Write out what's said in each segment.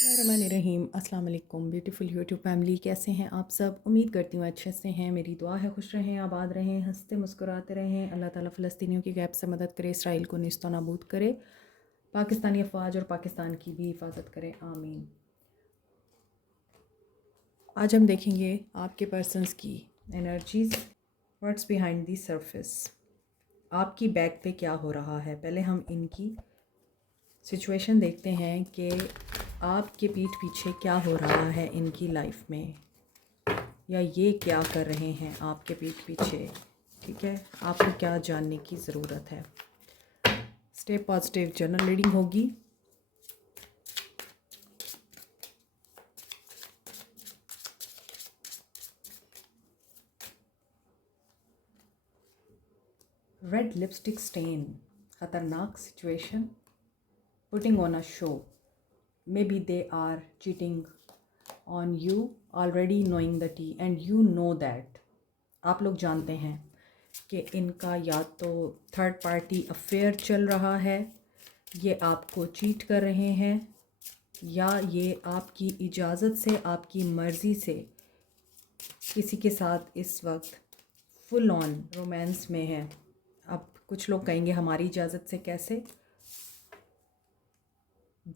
रहीम अस्सलाम वालेकुम beautiful YouTube family, कैसे हैं आप सब। उम्मीद करती हूँ अच्छे से हैं। मेरी दुआ है खुश रहें, आबाद रहें, हंसते मुस्कुराते रहें। अल्लाह ताला फ़लस्तीनियों की गैब से मदद करे, इसराइल को निस्तो नाबूद करे, पाकिस्तानी अफवाज और पाकिस्तान की भी हिफाजत करे, आमीन। आज हम देखेंगे आपके पर्सन्स की energies, what's behind the surface. आपकी बैक पे क्या हो रहा है। पहले हम इनकी सिचुएशन देखते हैं कि आपके पीठ पीछे क्या हो रहा है इनकी लाइफ में, या ये क्या कर रहे हैं आपके पीठ पीछे। ठीक है, आपको क्या जानने की ज़रूरत है। स्टेप पॉजिटिव जर्नल रीडिंग होगी। रेड लिपस्टिक स्टेन, ख़तरनाक situation, putting on a show, maybe they are cheating on you already knowing the tea and you know that. आप लोग जानते हैं कि इनका या तो थर्ड पार्टी अफेयर चल रहा है, ये आपको चीट कर रहे हैं, या ये आपकी इजाज़त से, आपकी मर्ज़ी से किसी के साथ इस वक्त फुल ऑन रोमांस में है। अब कुछ लोग कहेंगे हमारी इजाज़त से कैसे।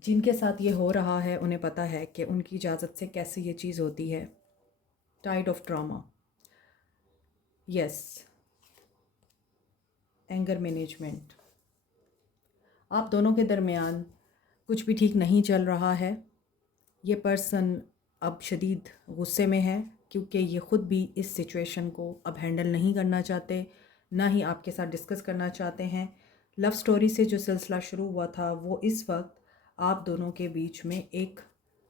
जिनके साथ ये हो रहा है उन्हें पता है कि उनकी इजाज़त से कैसे ये चीज़ होती है। Tide of drama, yes, anger management. आप दोनों के दरमियान कुछ भी ठीक नहीं चल रहा है। ये पर्सन अब शदीद गुस्से में है क्योंकि ये ख़ुद भी इस सिचुएशन को अब हैंडल नहीं करना चाहते, ना ही आपके साथ डिस्कस करना चाहते हैं। लव स्टोरी से जो सिलसिला शुरू हुआ था वो इस वक्त आप दोनों के बीच में एक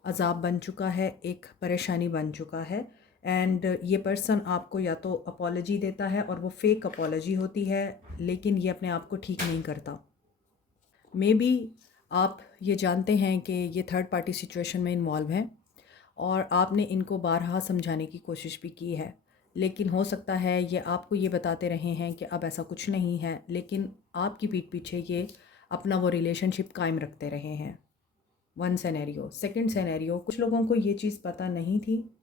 अज़ाब बन चुका है, एक परेशानी बन चुका है। एंड ये पर्सन आपको या तो अपॉलजी देता है और वो फेक अपॉलजी होती है, लेकिन ये अपने आप को ठीक नहीं करता। मे बी आप ये जानते हैं कि ये थर्ड पार्टी सिचुएशन में इन्वॉल्व हैं और आपने इनको बारहा समझाने की कोशिश भी की है, लेकिन हो सकता है ये आपको ये बताते रहे हैं कि अब ऐसा कुछ नहीं है, लेकिन आपकी पीठ पीछे ये अपना वो रिलेशनशिप कायम रखते रहे हैं। One scenario. सेकंड सिनेरियो, कुछ लोगों को ये चीज़ पता नहीं थी,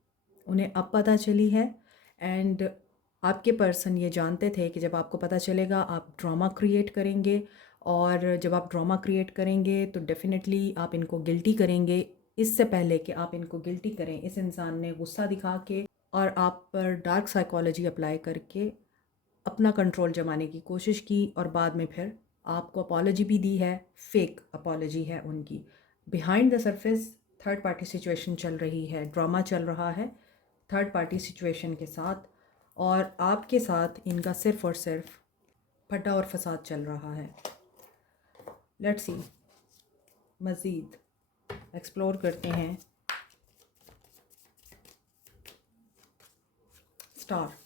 उन्हें अब पता चली है। एंड आपके पर्सन ये जानते थे कि जब आपको पता चलेगा आप ड्रामा क्रिएट करेंगे, और जब आप ड्रामा क्रिएट करेंगे तो डेफ़िनेटली आप इनको गिल्टी करेंगे। इससे पहले कि आप इनको गिल्टी करें, इस इंसान ने गुस्सा दिखा के और आप पर डार्क साइकोलॉजी अप्लाई करके अपना कंट्रोल जमाने की कोशिश की, और बाद में फिर आपको अपॉलजी भी दी है। फेक अपॉलजी है उनकी। Behind the surface third party situation चल रही है, ड्रामा चल रहा है थर्ड पार्टी सिचुएशन के साथ, और आपके साथ इनका सिर्फ़ और सिर्फ फटा और फसाद चल रहा है। लेट्स सी, मज़ीद एक्सप्लोर करते हैं। स्टार।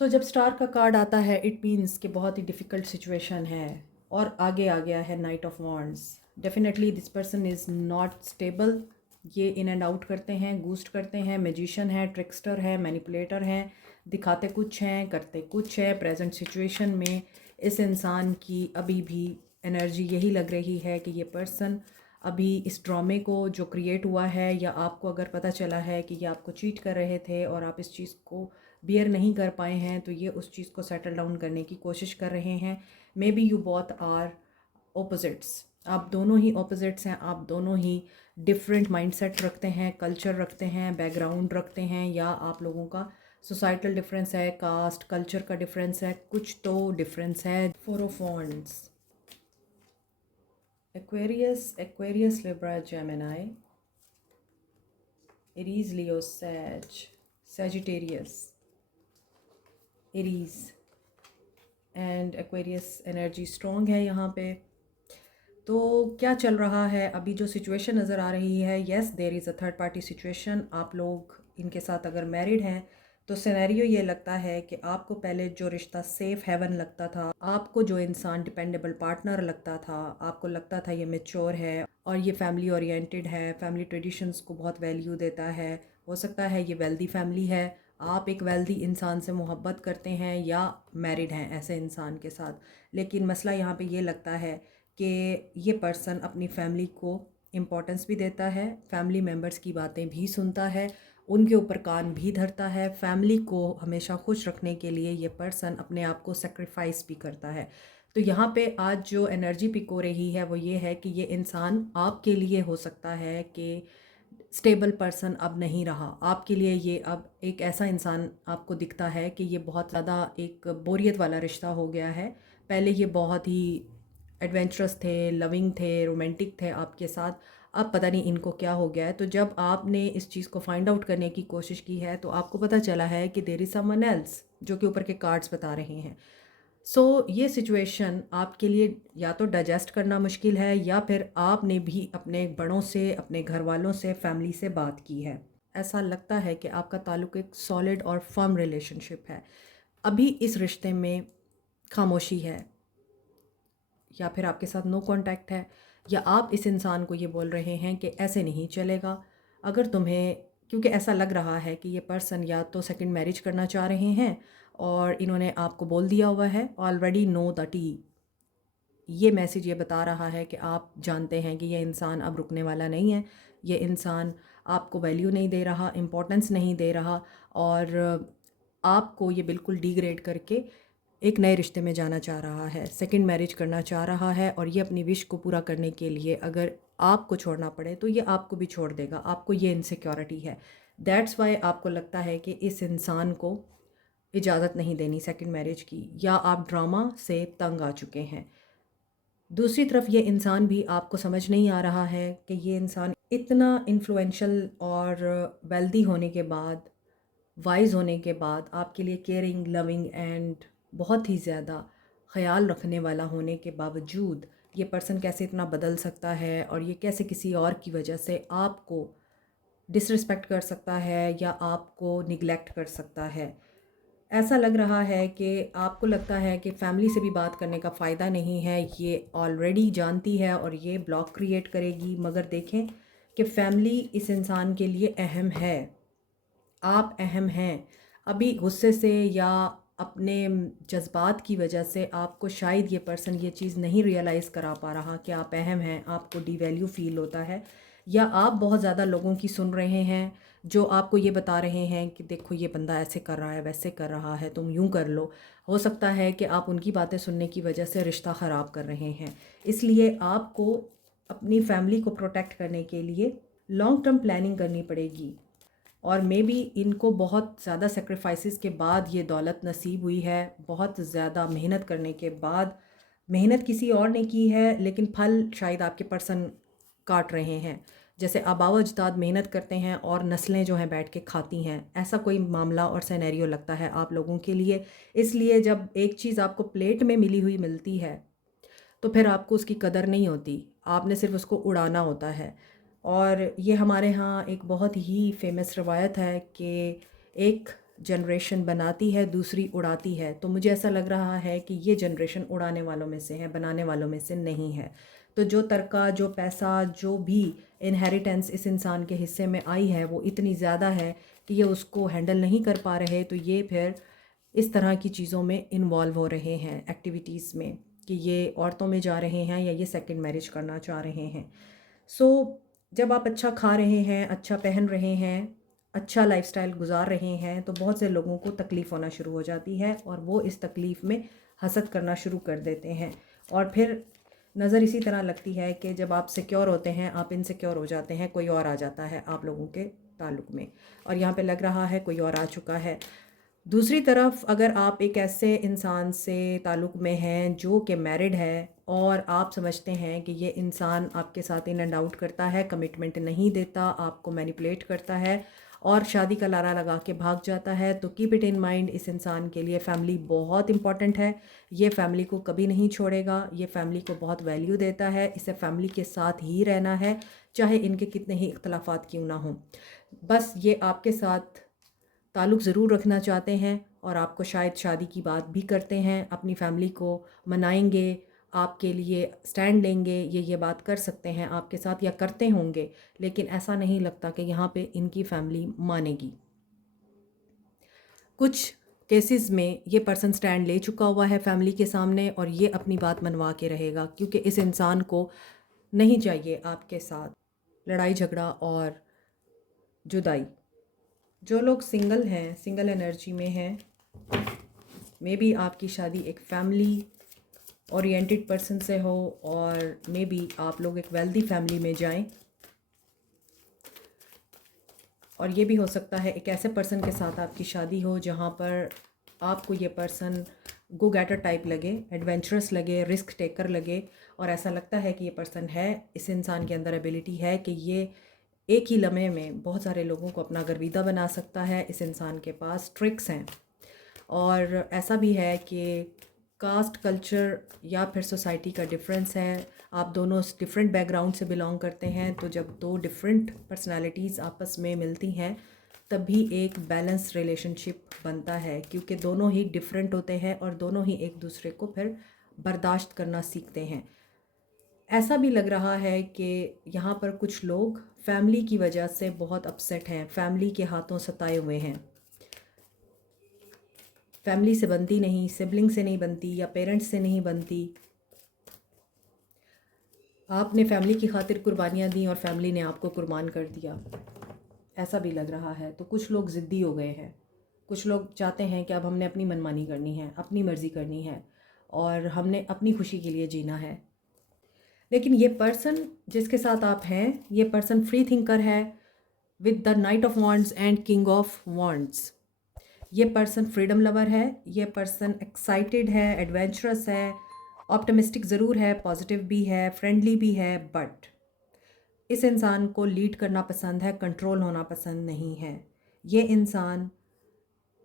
जब स्टार का कार्ड आता है इट मीन्स कि बहुत ही डिफ़िकल्ट सिचुएशन है, और आगे आ गया है night of wands. Definitely this person is not stable. ये इन एंड आउट करते हैं, गूस्ट करते हैं, मैजिशियन है, ट्रिक्स्टर है, मैनिपुलेटर हैं, दिखाते कुछ हैं, करते कुछ है। प्रेजेंट सिचुएशन में इस इंसान की अभी भी एनर्जी यही लग रही है कि ये पर्सन अभी इस ड्रामे को जो क्रिएट हुआ है, या आपको अगर पता चला है कि ये आपको चीट कर रहे थे और आप इस चीज़ को बियर नहीं कर पाए हैं, तो ये उस चीज़ को सेटल डाउन करने की कोशिश कर रहे हैं। Maybe you both are opposites. आप दोनों ही ऑपोजिट्स हैं, आप दोनों ही डिफरेंट माइंडसेट रखते हैं, कल्चर रखते हैं, बैकग्राउंड रखते हैं, या आप लोगों का सोसाइटल डिफरेंस है, कास्ट कल्चर का डिफरेंस है, कुछ तो डिफरेंस है। Four of wands, Aquarius, Libra, Gemini, Aries, Leo, Sagittarius, Aries and Aquarius energy strong है यहाँ पे। तो क्या चल रहा है अभी, जो सिचुएशन नज़र आ रही है, yes there is a third party situation. आप लोग इनके साथ अगर मैरिड हैं तो सिनेरियो ये लगता है कि आपको पहले जो रिश्ता सेफ़ हेवन लगता था, आपको जो इंसान डिपेंडेबल पार्टनर लगता था, आपको लगता था ये मैच्योर है और ये फैमिली ओरिएंटेड है, फैमिली ट्रेडिशंस को बहुत वैल्यू देता है, हो सकता है ये वेल्दी फैमिली है, आप एक वेल्दी इंसान से मोहब्बत करते हैं या मैरिड हैं ऐसे इंसान के साथ। लेकिन मसला यहाँ पे ये लगता है कि ये पर्सन अपनी फैमिली को इम्पोर्टेंस भी देता है, फैमिली मेम्बर्स की बातें भी सुनता है, उनके ऊपर कान भी धरता है। फैमिली को हमेशा खुश रखने के लिए ये पर्सन अपने आप को सेक्रीफाइस भी करता है। तो यहाँ पे आज जो एनर्जी पिक हो रही है वो ये है कि ये इंसान आपके लिए हो सकता है कि स्टेबल पर्सन अब नहीं रहा आपके लिए। ये अब एक ऐसा इंसान आपको दिखता है कि ये बहुत ज़्यादा एक बोरियत वाला रिश्ता हो गया है। पहले ये बहुत ही एडवेंचरस थे, लविंग थे, रोमांटिक थे आपके साथ, अब पता नहीं इनको क्या हो गया है। तो जब आपने इस चीज़ को फाइंड आउट करने की कोशिश की है तो आपको पता चला है कि देयर इज़ समवन एल्स, जो कि ऊपर के कार्ड्स बता रहे हैं। सो ये सिचुएशन आपके लिए या तो डाइजेस्ट करना मुश्किल है या फिर आपने भी अपने बड़ों से, अपने घर वालों से, फैमिली से बात की है। ऐसा लगता है कि आपका ताल्लुक एक सॉलिड और फर्म रिलेशनशिप है। अभी इस रिश्ते में खामोशी है या फिर आपके साथ नो कांटेक्ट है, या आप इस इंसान को ये बोल रहे हैं कि ऐसे नहीं चलेगा। अगर तुम्हें, क्योंकि ऐसा लग रहा है कि ये पर्सन या तो सेकंड मैरिज करना चाह रहे हैं और इन्होंने आपको बोल दिया हुआ है ऑलरेडी नो द टी। ये मैसेज ये बता रहा है कि आप जानते हैं कि ये इंसान अब रुकने वाला नहीं है, ये इंसान आपको वैल्यू नहीं दे रहा, इम्पोर्टेंस नहीं दे रहा, और आपको ये बिल्कुल डिग्रेड करके एक नए रिश्ते में जाना चाह रहा है, सेकंड मैरिज करना चाह रहा है। और ये अपनी विश को पूरा करने के लिए अगर आपको छोड़ना पड़े तो ये आपको भी छोड़ देगा। आपको ये इनसिक्योरिटी है, दैट्स वाई आपको लगता है कि इस इंसान को इजाज़त नहीं देनी सेकंड मैरिज की, या आप ड्रामा से तंग आ चुके हैं। दूसरी तरफ ये इंसान भी आपको समझ नहीं आ रहा है कि ये इंसान इतना इन्फ्लुएंशियल और वेल्दी होने के बाद, वाइज होने के बाद, आपके लिए केयरिंग, लविंग एंड बहुत ही ज़्यादा ख्याल रखने वाला होने के बावजूद ये पर्सन कैसे इतना बदल सकता है, और ये कैसे किसी और की वजह से आपको डिसरिस्पेक्ट कर सकता है या आपको निगलेक्ट कर सकता है। ऐसा लग रहा है कि आपको लगता है कि फैमिली से भी बात करने का फ़ायदा नहीं है, ये ऑलरेडी जानती है और ये ब्लॉक क्रिएट करेगी। मगर देखें कि फैमिली इस इंसान के लिए अहम है, आप अहम हैं। अभी गुस्से से या अपने जज्बात की वजह से आपको शायद ये पर्सन ये चीज़ नहीं रियलाइज़ करा पा रहा कि आप अहम हैं, आपको डिवैल्यू फ़ील होता है, या आप बहुत ज़्यादा लोगों की सुन रहे हैं जो आपको ये बता रहे हैं कि देखो ये बंदा ऐसे कर रहा है, वैसे कर रहा है, तुम यूँ कर लो। हो सकता है कि आप उनकी बातें सुनने की वजह से रिश्ता ख़राब कर रहे हैं। इसलिए आपको अपनी फैमिली को प्रोटेक्ट करने के लिए लॉन्ग टर्म प्लानिंग करनी पड़ेगी। और मे बी इनको बहुत ज़्यादा सेक्रीफाइसेस के बाद ये दौलत नसीब हुई है, बहुत ज़्यादा मेहनत करने के बाद। मेहनत किसी और ने की है लेकिन फल शायद आपके पर्सन काट रहे हैं। जैसे आबाओ अजदाद मेहनत करते हैं और नस्लें जो हैं बैठ के खाती हैं, ऐसा कोई मामला और सिनेरियो लगता है आप लोगों के लिए। इसलिए जब एक चीज़ आपको प्लेट में मिली हुई मिलती है तो फिर आपको उसकी कदर नहीं होती, आपने सिर्फ उसको उड़ाना होता है। और ये हमारे यहाँ एक बहुत ही फेमस रवायत है कि एक जनरेशन बनाती है, दूसरी उड़ाती है। तो मुझे ऐसा लग रहा है कि ये जनरेशन उड़ाने वालों में से है, बनाने वालों में से नहीं है। तो जो तरका, जो पैसा, जो भी इनहेरिटेंस इस इंसान के हिस्से में आई है वो इतनी ज़्यादा है कि ये उसको हैंडल नहीं कर पा रहे। तो ये फिर इस तरह की चीज़ों में इन्वॉल्व हो रहे हैं, एक्टिविटीज़ में, कि ये औरतों में जा रहे हैं या ये सेकंड मैरिज करना चाह रहे हैं। सो जब आप अच्छा खा रहे हैं, अच्छा पहन रहे हैं, अच्छा लाइफस्टाइल गुजार रहे हैं, तो बहुत से लोगों को तकलीफ़ होना शुरू हो जाती है और वो इस तकलीफ़ में हसद करना शुरू कर देते हैं। और फिर नज़र इसी तरह लगती है कि जब आप सिक्योर होते हैं आप इनसिक्योर हो जाते हैं, कोई और आ जाता है आप लोगों के ताल्लुक़ में, और यहाँ पे लग रहा है कोई और आ चुका है। दूसरी तरफ अगर आप एक ऐसे इंसान से ताल्लुक़ में हैं जो कि मैरिड है और आप समझते हैं कि ये इंसान आपके साथ इन एंड आउट करता है, कमिटमेंट नहीं देता, आपको मैनिपुलेट करता है और शादी का लारा लगा के भाग जाता है, तो कीप इट इन माइंड, इस इंसान के लिए फ़ैमिली बहुत इंपॉर्टेंट है। ये फ़ैमिली को कभी नहीं छोड़ेगा, ये फ़ैमिली को बहुत वैल्यू देता है, इसे फ़ैमिली के साथ ही रहना है, चाहे इनके कितने ही इख्तलाफात क्यों ना हों। बस ये आपके साथ ताल्लुक़ ज़रूर रखना चाहते हैं और आपको शायद शादी की बात भी करते हैं, अपनी फ़ैमिली को मनाएंगे, आपके लिए स्टैंड लेंगे, ये बात कर सकते हैं आपके साथ या करते होंगे, लेकिन ऐसा नहीं लगता कि यहाँ पे इनकी फ़ैमिली मानेगी। कुछ केसेस में ये पर्सन स्टैंड ले चुका हुआ है फैमिली के सामने और ये अपनी बात मनवा के रहेगा, क्योंकि इस इंसान को नहीं चाहिए आपके साथ लड़ाई झगड़ा और जुदाई। जो लोग सिंगल हैं, सिंगल एनर्जी में हैं, मे बी आपकी शादी एक फैमिली ओरिएंटेड पर्सन से हो और मे बी आप लोग एक वेल्दी फैमिली में जाएं। और ये भी हो सकता है एक ऐसे पर्सन के साथ आपकी शादी हो जहाँ पर आपको ये पर्सन गो गेटर टाइप लगे, एडवेंचरस लगे, रिस्क टेकर लगे और ऐसा लगता है कि ये पर्सन है, इस इंसान के अंदर एबिलिटी है कि ये एक ही लम्हे में बहुत सारे लोगों को अपना गर्विदा बना सकता है। इस इंसान के पास ट्रिक्स हैं और ऐसा भी है कि कास्ट, कल्चर या फिर सोसाइटी का डिफरेंस है। आप दोनों डिफरेंट बैकग्राउंड से बिलोंग करते हैं, तो जब दो डिफरेंट पर्सनालिटीज़ आपस में मिलती हैं तभी एक बैलेंस रिलेशनशिप बनता है, क्योंकि दोनों ही डिफरेंट होते हैं और दोनों ही एक दूसरे को फिर बर्दाश्त करना सीखते हैं। ऐसा भी लग रहा है कि यहाँ पर कुछ लोग फैमिली की वजह से बहुत अपसेट हैं, फैमिली के हाथों सताए हुए हैं। फैमिली से बनती नहीं, सिबलिंग से नहीं बनती या पेरेंट्स से नहीं बनती। आपने फैमिली की खातिर कुर्बानियाँ दी और फैमिली ने आपको कुर्बान कर दिया, ऐसा भी लग रहा है। तो कुछ लोग ज़िद्दी हो गए हैं, कुछ लोग चाहते हैं कि अब हमने अपनी मनमानी करनी है, अपनी मर्ज़ी करनी है और हमने अपनी खुशी के लिए जीना है। लेकिन ये पर्सन जिसके साथ आप हैं, ये पर्सन फ्री थिंकर है with the night of wands and king of wands. ये पर्सन फ्रीडम लवर है, ये पर्सन एक्साइटेड है, एडवेंचरस है, ऑप्टिमिस्टिक ज़रूर है, पॉजिटिव भी है, फ्रेंडली भी है, बट इस इंसान को लीड करना पसंद है, कंट्रोल होना पसंद नहीं है। ये इंसान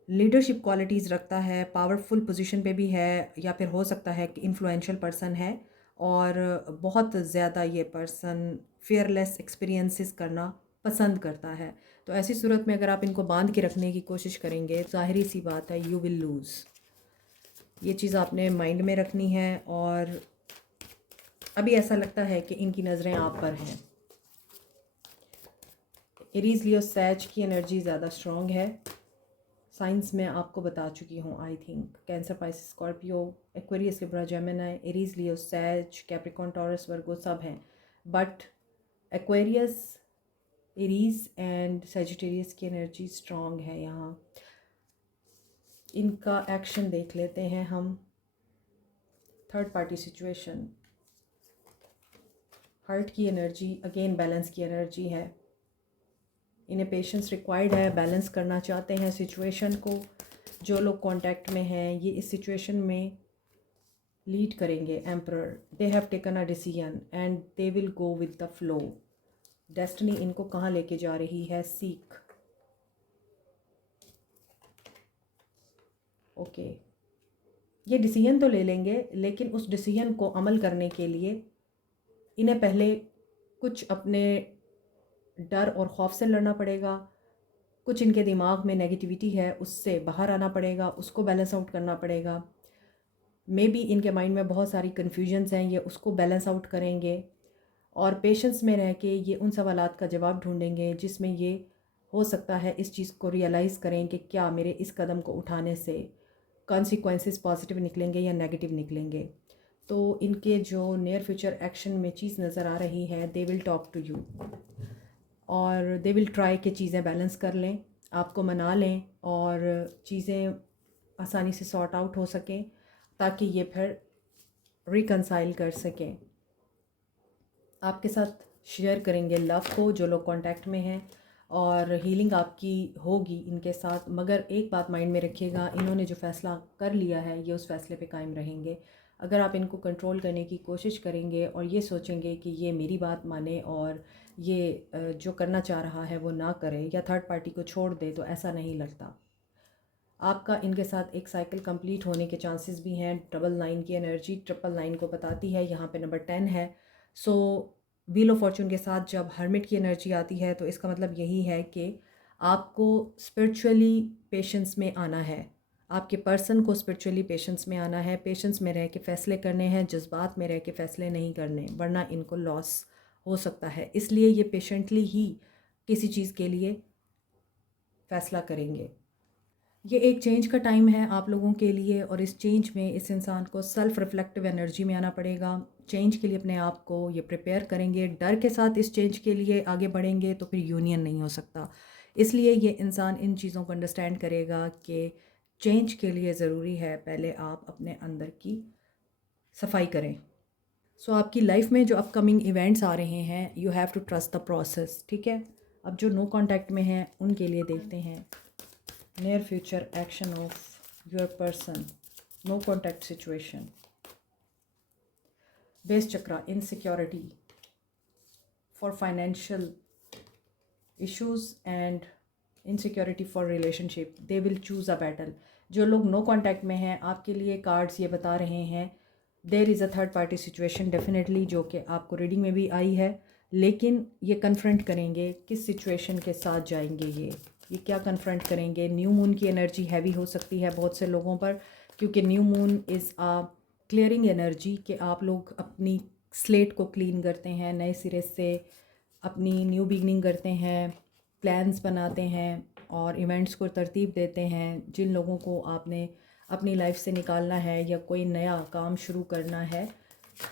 लीडरशिप क्वालिटीज़ रखता है, पावरफुल पोजीशन पे भी है या फिर हो सकता है कि इन्फ्लुएंशियल पर्सन है और बहुत ज़्यादा ये पर्सन फियरलेस एक्सपीरियंसेस करना पसंद करता है। तो ऐसी सूरत में अगर आप इनको बांध के रखने की कोशिश करेंगे, ज़ाहिरी सी बात है यू विल लूज़। ये चीज़ आपने माइंड में रखनी है और अभी ऐसा लगता है कि इनकी नज़रें आप पर हैं। एरीज़, लियो, सैज की एनर्जी ज़्यादा स्ट्रॉन्ग है। साइंस में आपको बता चुकी हूँ I think. Cancer, Pisces, Scorpio, Aquarius, Libra, Gemini, Aries, Leo, Sag, Capricorn, Taurus, Virgo सब हैं, but Aquarius, Aries and Sagittarius की एनर्जी स्ट्रॉन्ग है यहाँ। इनका एक्शन देख लेते हैं हम। थर्ड पार्टी सिचुएशन, हार्ट की एनर्जी अगेन बैलेंस की एनर्जी है। इन्हें पेशेंस रिक्वायर्ड है, बैलेंस करना चाहते हैं सिचुएशन को। जो लोग कांटेक्ट में हैं ये इस सिचुएशन में लीड करेंगे। Emperor, they have taken a decision and they will go with the flow. Destiny इनको कहाँ लेके जा रही है? सीख। ओके, ये डिसीजन तो ले लेंगे, लेकिन उस डिसीजन को अमल करने के लिए इन्हें पहले कुछ अपने डर और खौफ से लड़ना पड़ेगा। कुछ इनके दिमाग में नेगेटिविटी है, उससे बाहर आना पड़ेगा, उसको बैलेंस आउट करना पड़ेगा। मे बी इनके माइंड में बहुत सारी कन्फ्यूजन्स हैं, ये उसको बैलेंस आउट करेंगे और पेशेंस में रह के ये उन सवालात का जवाब ढूंढेंगे जिसमें ये हो सकता है इस चीज़ को रियलाइज़ करें कि क्या मेरे इस कदम को उठाने से कॉन्सिक्वेंसेस पॉजिटिव निकलेंगे या नेगेटिव निकलेंगे। तो इनके जो नियर फ्यूचर एक्शन में चीज़ नज़र आ रही है, they will talk to you और दे विल ट्राई कि चीज़ें बैलेंस कर लें, आपको मना लें और चीज़ें आसानी से सॉर्ट आउट हो सकें ताकि ये फिर रिकंसाइल कर सकें। आपके साथ शेयर करेंगे लव को जो लोग कांटेक्ट में हैं और हीलिंग आपकी होगी इनके साथ। मगर एक बात माइंड में रखिएगा, इन्होंने जो फ़ैसला कर लिया है ये उस फैसले पे कायम रहेंगे। अगर आप इनको कंट्रोल करने की कोशिश करेंगे और ये सोचेंगे कि ये मेरी बात माने और ये जो करना चाह रहा है वो ना करे या थर्ड पार्टी को छोड़ दे, तो ऐसा नहीं लगता। आपका इनके साथ एक साइकिल कंप्लीट होने के चांसेस भी हैं। 999 की एनर्जी 999 को बताती है, यहाँ पे नंबर 10 है। सो व्हील ऑफ फॉर्चून के साथ जब हर्मिट की एनर्जी आती है तो इसका मतलब यही है कि आपको स्पिरिचुअली पेशेंस में आना है, आपके पर्सन को स्पिरिचुअली पेशेंस में आना है, पेशेंस में रह के फ़ैसले करने हैं, जज्बात में रह के फ़ैसले नहीं करने, वरना इनको लॉस हो सकता है। इसलिए ये पेशेंटली ही किसी चीज़ के लिए फ़ैसला करेंगे। ये एक चेंज का टाइम है आप लोगों के लिए, और इस चेंज में इस इंसान को सेल्फ रिफ्लेक्टिव एनर्जी में आना पड़ेगा। चेंज के लिए अपने आप को ये प्रिपेयर करेंगे, डर के साथ इस चेंज के लिए आगे बढ़ेंगे तो फिर यूनियन नहीं हो सकता। इसलिए ये इंसान इन चीज़ों को अंडरस्टैंड करेगा कि चेंज के लिए ज़रूरी है पहले आप अपने अंदर की सफाई करें। सो आपकी लाइफ में जो अपकमिंग इवेंट्स आ रहे हैं, you have to trust the process, ठीक है। अब जो नो कांटेक्ट में हैं उनके लिए देखते हैं near future action of your person, no contact situation, base chakra, insecurity for financial issues and insecurity for relationship, they will choose a battle। जो लोग नो कांटेक्ट में हैं, आपके लिए कार्ड्स ये बता रहे हैं there is a third party situation definitely, जो कि आपको रीडिंग में भी आई है, लेकिन ये कन्फ्रंट करेंगे किस सिचुएशन के साथ जाएंगे। ये क्या कन्फ्रंट करेंगे। न्यू मून की एनर्जी हैवी हो सकती है बहुत से लोगों पर, क्योंकि new moon is a clearing energy, कि आप लोग अपनी स्लेट को क्लीन करते हैं, नए सिरे से अपनी न्यू बिगनिंग करते हैं, प्लान्स बनाते हैं और इवेंट्स को तरतीब देते हैं। जिन लोगों को आपने अपनी लाइफ से निकालना है या कोई नया काम शुरू करना है,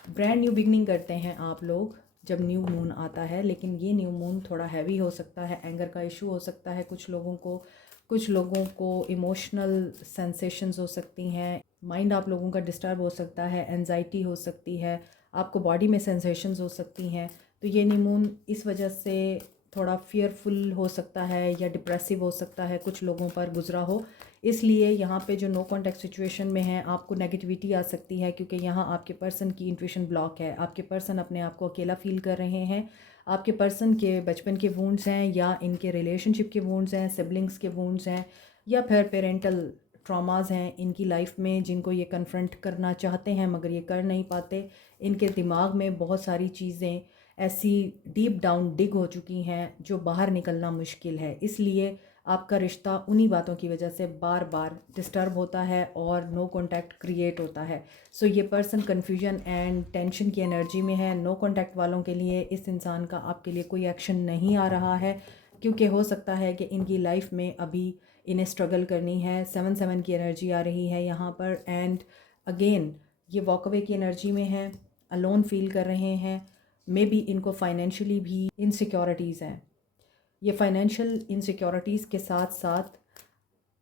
ब्रांड न्यू बिगनिंग करते हैं आप लोग जब न्यू मून आता है। लेकिन ये न्यू मून थोड़ा हैवी हो सकता है, एंगर का इशू हो सकता है कुछ लोगों को इमोशनल सेंसेशंस हो सकती हैं, माइंड आप लोगों का डिस्टर्ब हो सकता है, एनजाइटी हो सकती है, आपको बॉडी में सेंसेशंस हो सकती हैं। तो ये न्यू मून इस वजह से थोड़ा फियरफुल हो सकता है या डिप्रेसिव हो सकता है, कुछ लोगों पर गुजरा हो। इसलिए यहाँ पे जो नो कॉन्टैक्ट सिचुएशन में है, आपको नेगेटिविटी आ सकती है, क्योंकि यहाँ आपके पर्सन की इंट्यूशन ब्लॉक है। आपके पर्सन अपने आप को अकेला फील कर रहे हैं। आपके पर्सन के बचपन के वुंड्स हैं, या इनके रिलेशनशिप के वुंड्स हैं, सिबलिंग्स के वुंड्स हैं, या फिर पेरेंटल ट्रॉमाज़ हैं इनकी लाइफ में, जिनको ये कन्फ्रंट करना चाहते हैं मगर ये कर नहीं पाते। इनके दिमाग में बहुत सारी चीज़ें ऐसी डीप डाउन डिग हो चुकी हैं जो बाहर निकलना मुश्किल है। इसलिए आपका रिश्ता उन्हीं बातों की वजह से बार बार डिस्टर्ब होता है और नो कांटेक्ट क्रिएट होता है। सो ये पर्सन कन्फ्यूजन एंड टेंशन की एनर्जी में है। नो कांटेक्ट वालों के लिए इस इंसान का आपके लिए कोई एक्शन नहीं आ रहा है, क्योंकि हो सकता है कि इनकी लाइफ में अभी इन्हें स्ट्रगल करनी है। 7-7 की एनर्जी आ रही है यहाँ पर, एंड अगेन ये वॉकअवे की एनर्जी में है, अलोन फील कर रहे हैं। मे बी इनको फाइनेंशियली भी इनसिक्योरिटीज़ हैं। ये फाइनेंशियल इनसिक्योरिटीज़ के साथ साथ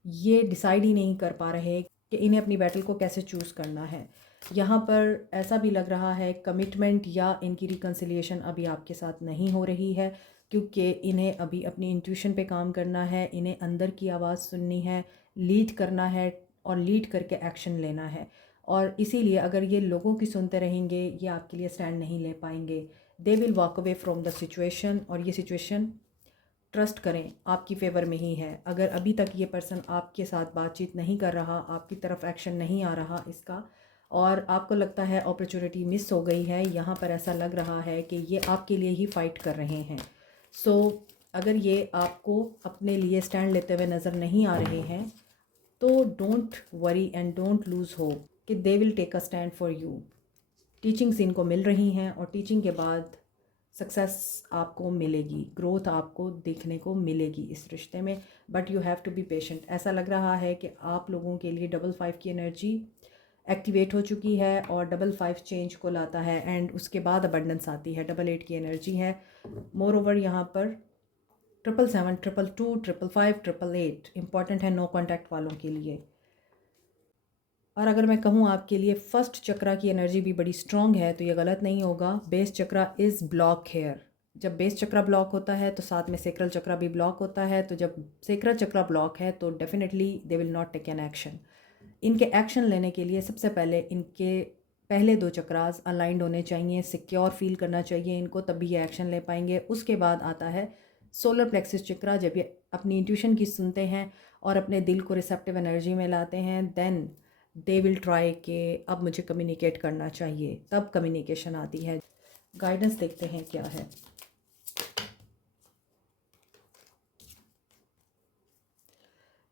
ये डिसाइड ही नहीं कर पा रहे कि इन्हें अपनी बैटल को कैसे चूज़ करना है। यहाँ पर ऐसा भी लग रहा है कमिटमेंट या इनकी रिकन्सिलिएशन अभी आपके साथ नहीं हो रही है, क्योंकि इन्हें अभी अपनी इंट्यूशन पे काम करना है, इन्हें अंदर की आवाज़ सुननी है, लीड करना है और लीड करके एक्शन लेना है। और इसीलिए अगर ये लोगों की सुनते रहेंगे, ये आपके लिए स्टैंड नहीं ले पाएंगे। They will walk away from the situation, और ये सिचुएशन ट्रस्ट करें आपकी फ़ेवर में ही है। अगर अभी तक ये पर्सन आपके साथ बातचीत नहीं कर रहा, आपकी तरफ एक्शन नहीं आ रहा इसका, और आपको लगता है अपॉर्चुनिटी मिस हो गई है, यहाँ पर ऐसा लग रहा है कि ये आपके लिए ही फ़ाइट कर रहे हैं। सो अगर ये आपको अपने लिए स्टैंड लेते हुए नज़र नहीं आ रहे हैं, तो don't worry and don't lose hope कि they will take a stand for you. Teachings इनको मिल रही हैं और टीचिंग के बाद सक्सेस आपको मिलेगी, ग्रोथ आपको देखने को मिलेगी इस रिश्ते में। But you have to be patient. ऐसा लग रहा है कि आप लोगों के लिए 5-5 की एनर्जी एक्टिवेट हो चुकी है और 5-5 चेंज को लाता है, एंड उसके बाद अबंडेंस आती है। 8-8 की एनर्जी है। मोर ओवर यहाँ पर 7-7, 2-2, 5-5, 8-8 इंपॉर्टेंट है नो कॉन्टैक्ट वालों के लिए। और अगर मैं कहूँ आपके लिए फर्स्ट चक्रा की एनर्जी भी बड़ी स्ट्रॉन्ग है, तो ये गलत नहीं होगा। Base chakra is block here. जब बेस चक्रा ब्लॉक होता है तो साथ में सेक्रल चक्रा भी ब्लॉक होता है। तो जब सेक्रल चक्रा ब्लॉक है तो definitely they will not take an action. इनके एक्शन लेने के लिए सबसे पहले इनके पहले 2 चक्रास अलाइंड होने चाहिए, सिक्योर फील करना चाहिए इनको, तभी ये एक्शन ले पाएंगे। उसके बाद आता है सोलर प्लेक्सिस चक्रा। जब ये अपनी इंट्यूशन की सुनते हैं और अपने दिल को रिसेप्टिव एनर्जी में लाते हैं, देन दे विल ट्राई कि अब मुझे कम्युनिकेट करना चाहिए, तब कम्युनिकेशन आती है। गाइडेंस देखते हैं क्या है।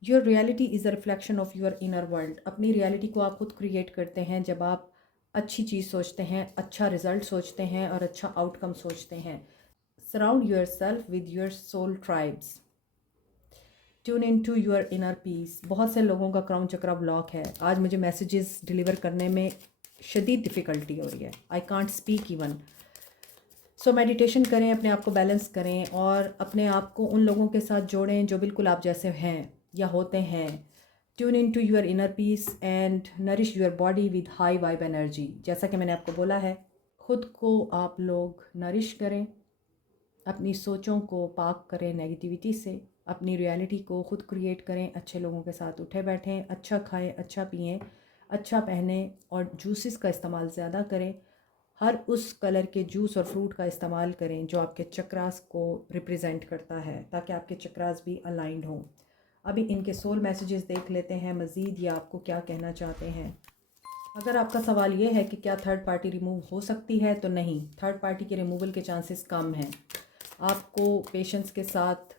Your reality is a reflection of your inner world. अपनी रियलिटी को आप खुद क्रिएट करते हैं जब आप अच्छी चीज़ सोचते हैं, अच्छा रिजल्ट सोचते हैं और अच्छा आउटकम सोचते हैं। Surround yourself with your soul tribes. Tune in to your inner peace. बहुत से लोगों का क्राउन चक्रा ब्लॉक है। आज मुझे मैसेजेस डिलीवर करने में शदीद डिफ़िकल्टी हो रही है। I can't speak even. So meditation करें, अपने आप को बैलेंस करें और अपने आप को उन लोगों के साथ जोड़ें जो बिल्कुल आप जैसे हैं या होते हैं। Tune in to your inner peace and nourish your body with high vibe energy. जैसा कि मैंने आपको बोला है, ख़ुद को आप लोग नरिश करें, अपनी सोचों को पाक करें नेगेटिविटी से, अपनी रियलिटी को ख़ुद क्रिएट करें, अच्छे लोगों के साथ उठे बैठें, अच्छा खाएं, अच्छा पिएं, अच्छा पहने और जूसेस का इस्तेमाल ज़्यादा करें। हर उस कलर के जूस और फ्रूट का इस्तेमाल करें जो आपके चक्रास को रिप्रेजेंट करता है, ताकि आपके चक्रास भी अलाइंड हों। अभी इनके सोल मैसेजेस देख लेते हैं मज़ीद, या आपको क्या कहना चाहते हैं। अगर आपका सवाल ये है कि क्या थर्ड पार्टी रिमूव हो सकती है, तो नहीं, थर्ड पार्टी के रिमूवल के चांसेस कम हैं। आपको पेशेंस के साथ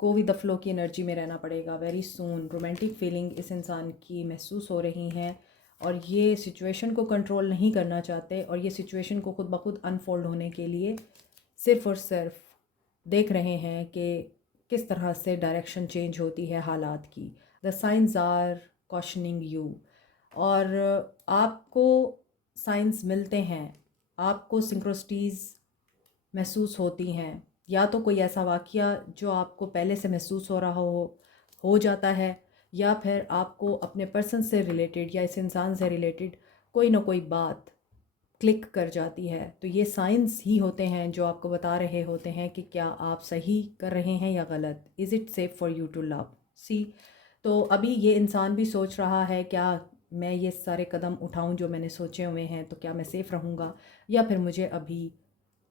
गो विद द फ्लो की एनर्जी में रहना पड़ेगा। वेरी सून रोमांटिक फीलिंग इस इंसान की महसूस हो रही हैं और ये सिचुएशन को कंट्रोल नहीं करना चाहते और ये सिचुएशन को खुद ब खुद अनफोल्ड होने के लिए सिर्फ़ और सिर्फ देख रहे हैं कि किस तरह से डायरेक्शन चेंज होती है हालात की। The signs are cautioning you, और आपको साइंस मिलते हैं, आपको सिंक्रोसिटीज़ महसूस होती हैं। या तो कोई ऐसा वाक़या जो आपको पहले से महसूस हो रहा हो जाता है, या फिर आपको अपने पर्सन से रिलेटेड या इस इंसान से रिलेटेड कोई ना कोई बात क्लिक कर जाती है। तो ये साइंस ही होते हैं जो आपको बता रहे होते हैं कि क्या आप सही कर रहे हैं या गलत। Is it safe for you to love see. तो अभी ये इंसान भी सोच रहा है, क्या मैं ये सारे कदम उठाऊं जो मैंने सोचे हुए हैं, तो क्या मैं सेफ़ रहूँगा, या फिर मुझे अभी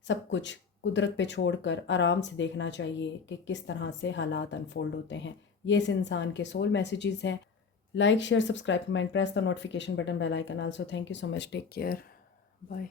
सब कुछ कुदरत पे छोड़कर आराम से देखना चाहिए कि किस तरह से हालात अनफोल्ड होते हैं। ये इस इंसान के सोल मैसेजेस हैं। Like share subscribe comment press the notification button bell icon also. Thank you so much, take care, bye.